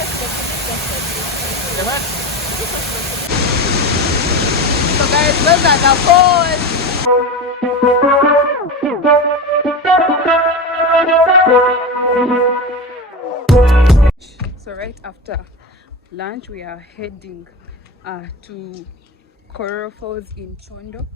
So guys, those are the falls. So right after lunch, we are heading to Kororo Falls in Kyondo.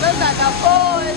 Those are the falls.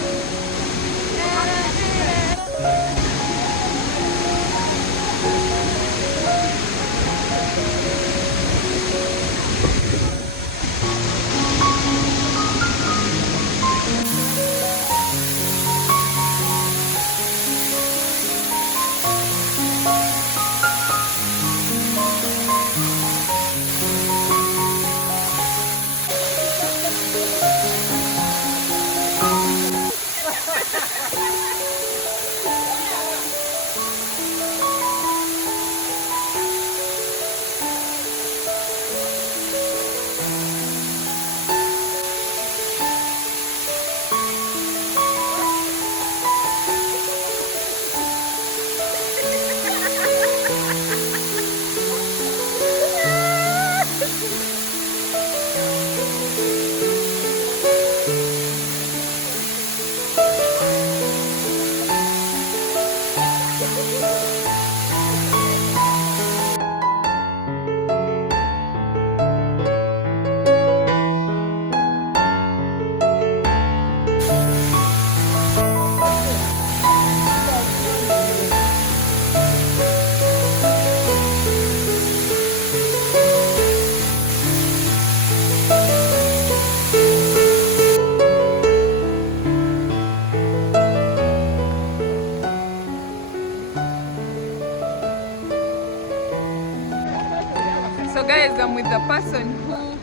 So guys, I'm with the person who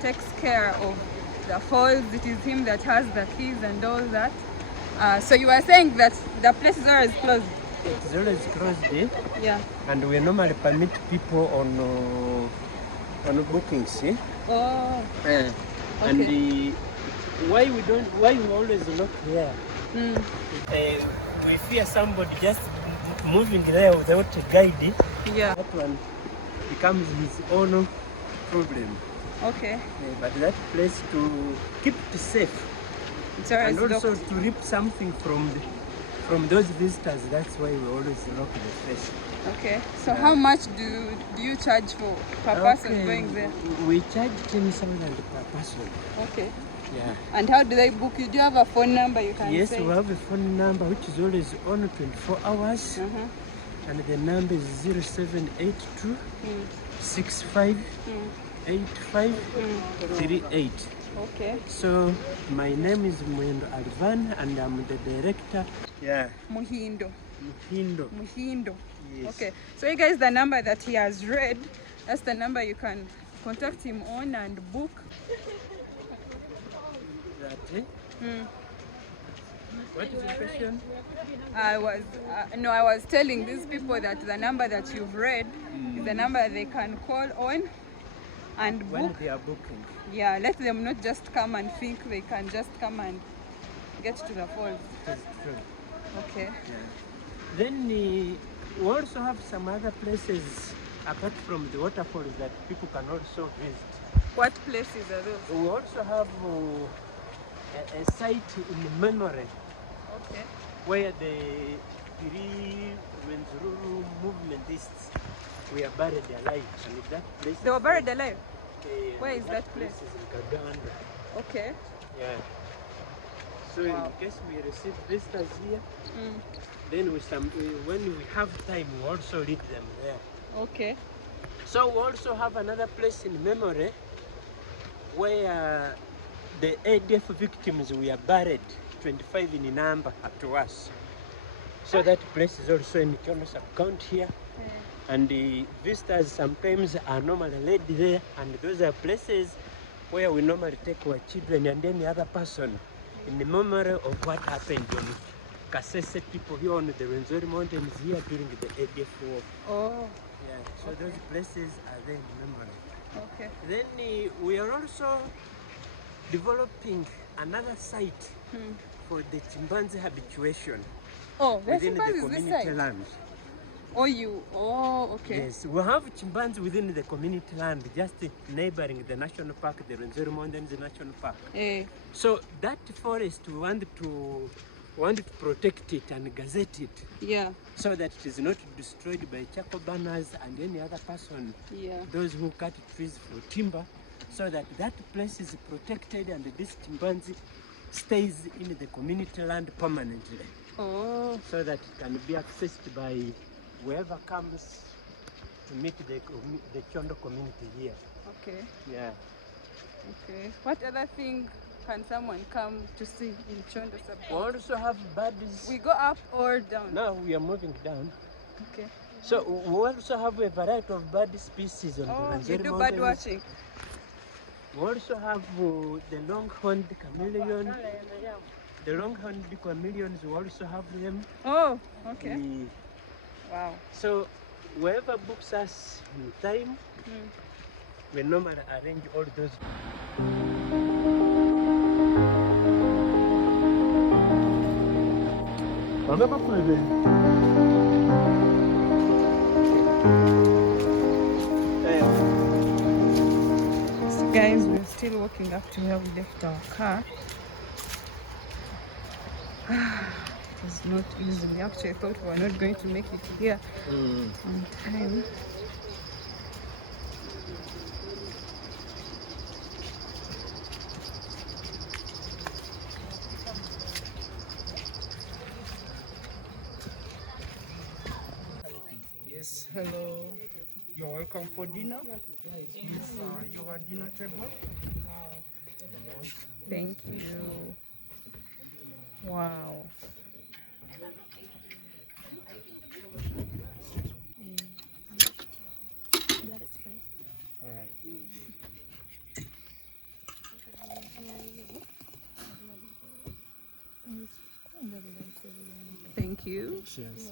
takes care of the falls. It is him that has the keys and all that. So you were saying that the place is always closed? It's always closed, eh? Yeah. And we normally permit people on bookings, eh? Oh. Okay. And why we always look here? We fear somebody just moving there without a guide, Yeah. that one becomes his own problem. Okay. But that place to keep it safe It's always and also locked. to reap something from those visitors, that's why we always lock the place. Okay. So how much do you charge for per person going there? We charge 10,000 per person. Okay. Yeah. And how do they book you? Do you have a phone number you can Yes, say? we have a phone number which is always on 24 hours. And the number is 0782 65 8538. Okay. So my name is Mwendo Alvan and I'm the director. Yeah. Muhindo. Muhindo. Yes. Okay. So you guys, the number that he has read, that's the number you can contact him on and book. That, What is the question? I was telling these people that the number that you've read is the number they can call on and book. When they are booking. Yeah, let them not just come and think they can just come and get to the falls. That's true. Okay. Yeah. Then we also have some other places apart from the waterfalls that people can also visit. What places are those? We also have a site in memory. Okay. Where the three Rwenzururu movementists were buried alive. And that place They were buried alive? Where is that place? Is in Uganda. Okay. Yeah. So in case we receive visitors here, then when we have time, we also lead them there. Okay. So we also have another place in memory where the ADF victims were buried, 25 in number up to us. So that place is also in Kyondo sub-county here. And the visitors sometimes are normally led there, and those are places where we normally take our children and any other person in the memory of what happened on Kasese people here on the Rwenzori Mountains here during the ADF war. Oh. Yeah, so those places are there in memory. Okay. Then we are also developing another site for the chimpanzee habituation within the community land. Okay. Yes, we have chimpanzees within the community land, just neighboring the national park, the Rwenzori Mountains National Park. So that forest, we want to protect it and gazette it. Yeah. So that it is not destroyed by charcoal burners and any other person. Yeah. Those who cut trees for timber, so that place is protected and this chimpanzee stays in the community land permanently. Oh. So that it can be accessed by whoever comes to meet the Kyondo community here. Okay. Yeah. Okay. What other thing can someone come to see in Kyondo sub? We also have birds. We go up or down? Now we are moving down. Okay. So we also have a variety of bird species on the Rwenzori you do Mountains. bird watching? We also have the long-horned chameleon. The long-horned chameleons, we also have them. Oh, okay. Wow. So whoever books us in time, we normally arrange all those. So guys, we're still walking up to where we left our car. It was not easy. We actually thought we were not going to make it here on time. Yes, hello. You're welcome for dinner. Yes, your dinner table. Thank you. Wow. All right. Thank you. Cheers.